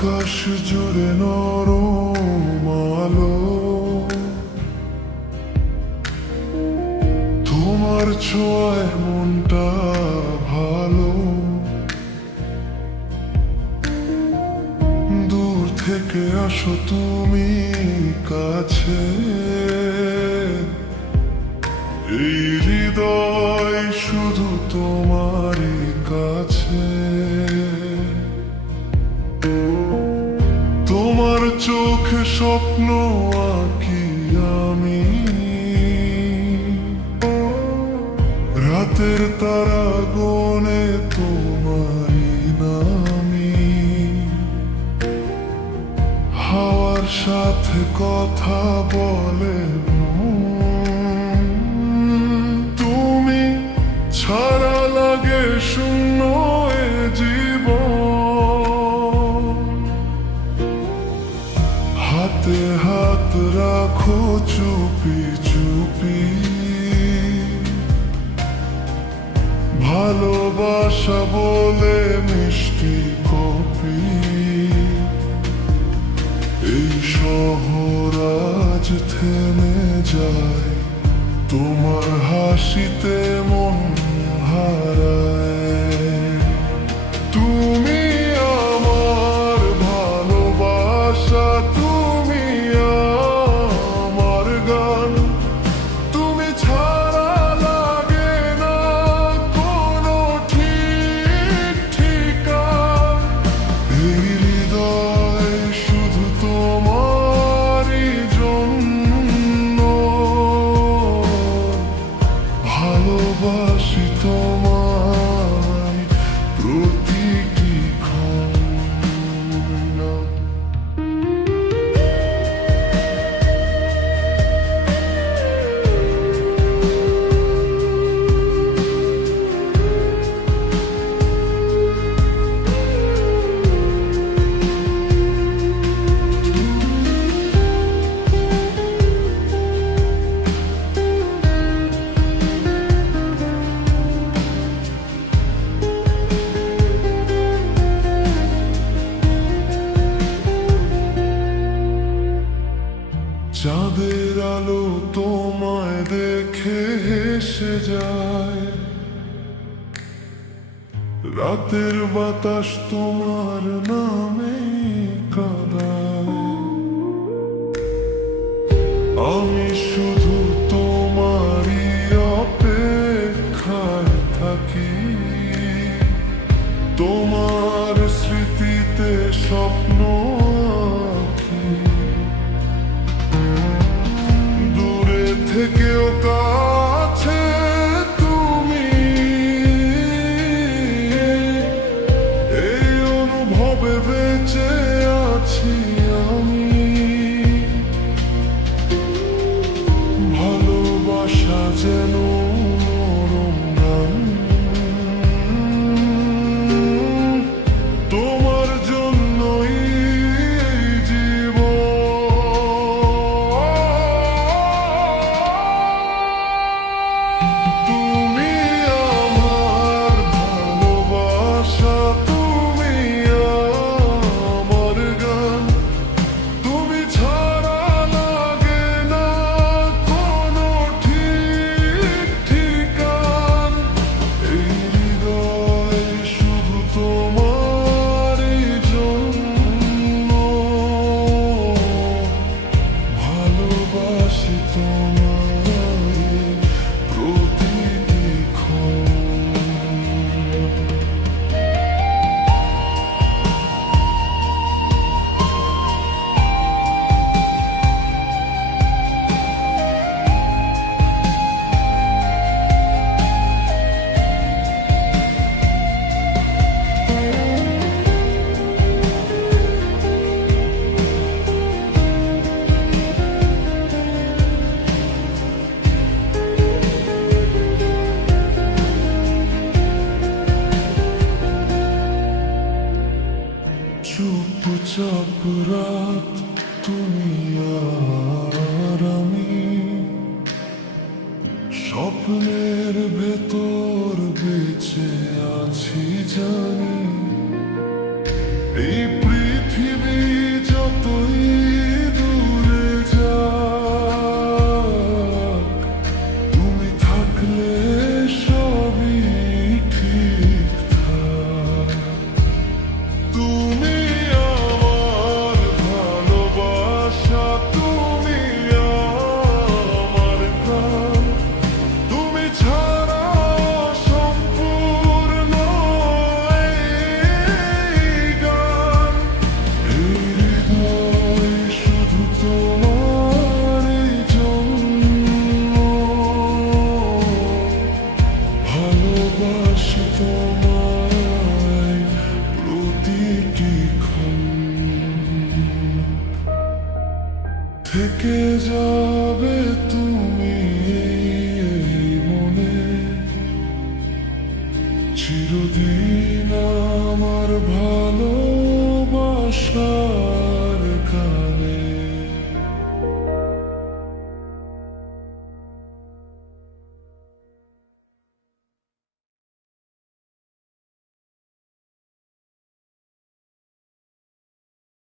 আকাশ জুড়ে নরম আলো, তোমার ছোঁয়ায় মনটা ভালো। দূর থেকে আসো তুমি কাছে, এই হৃদয় শুধু তোমারই কাছে। তোমার চোখে স্বপ্ন আঁকি আমি, রাতের তারা গনে তোমারই নামি। হাওয়ার সাথে কথা বলে মন, তুমি ছাড়া লাগে শূন্য এ জীবন। হাতে হাত রাখো চুপি চুপি, ভালোবাসা বলে মিষ্টি কপি। এই শহর আজ থেমে যায়, তোমার হাসিতে মন হারায়। তুমি আমার ভালোবাসা, তুমি আমার গান, তুমি ছাড়া লাগে না কোনো ঠিক ঠিকান। এই হৃদয় শুধু তোমারই জন্য, ভালোবাসি তোমায় প্রতিটি ক্ষণ। চাঁদের আলো তোমায় দেখে হেসে যায়, রাতের বাতাস তোমার নামে কাঁদায়। আমি শুধু তোমারই অপেক্ষায় থাকি, তোমার স্মৃতিতে স্বপ্ন আঁকি। দূরে থেকেও কাছে তুমি, এই অনুভবে বেঁচে আছি আমি। ভালোবাসা যেন নরম গান, তোমার জন্যই চুপচাপ রাত তুমি আর আমি, স্বপ্নের ভেতর বেঁচে আছি জানি। এই পৃথিবী ভালোবাসি তোমায় প্রতিটি ক্ষণ থেকে যাবে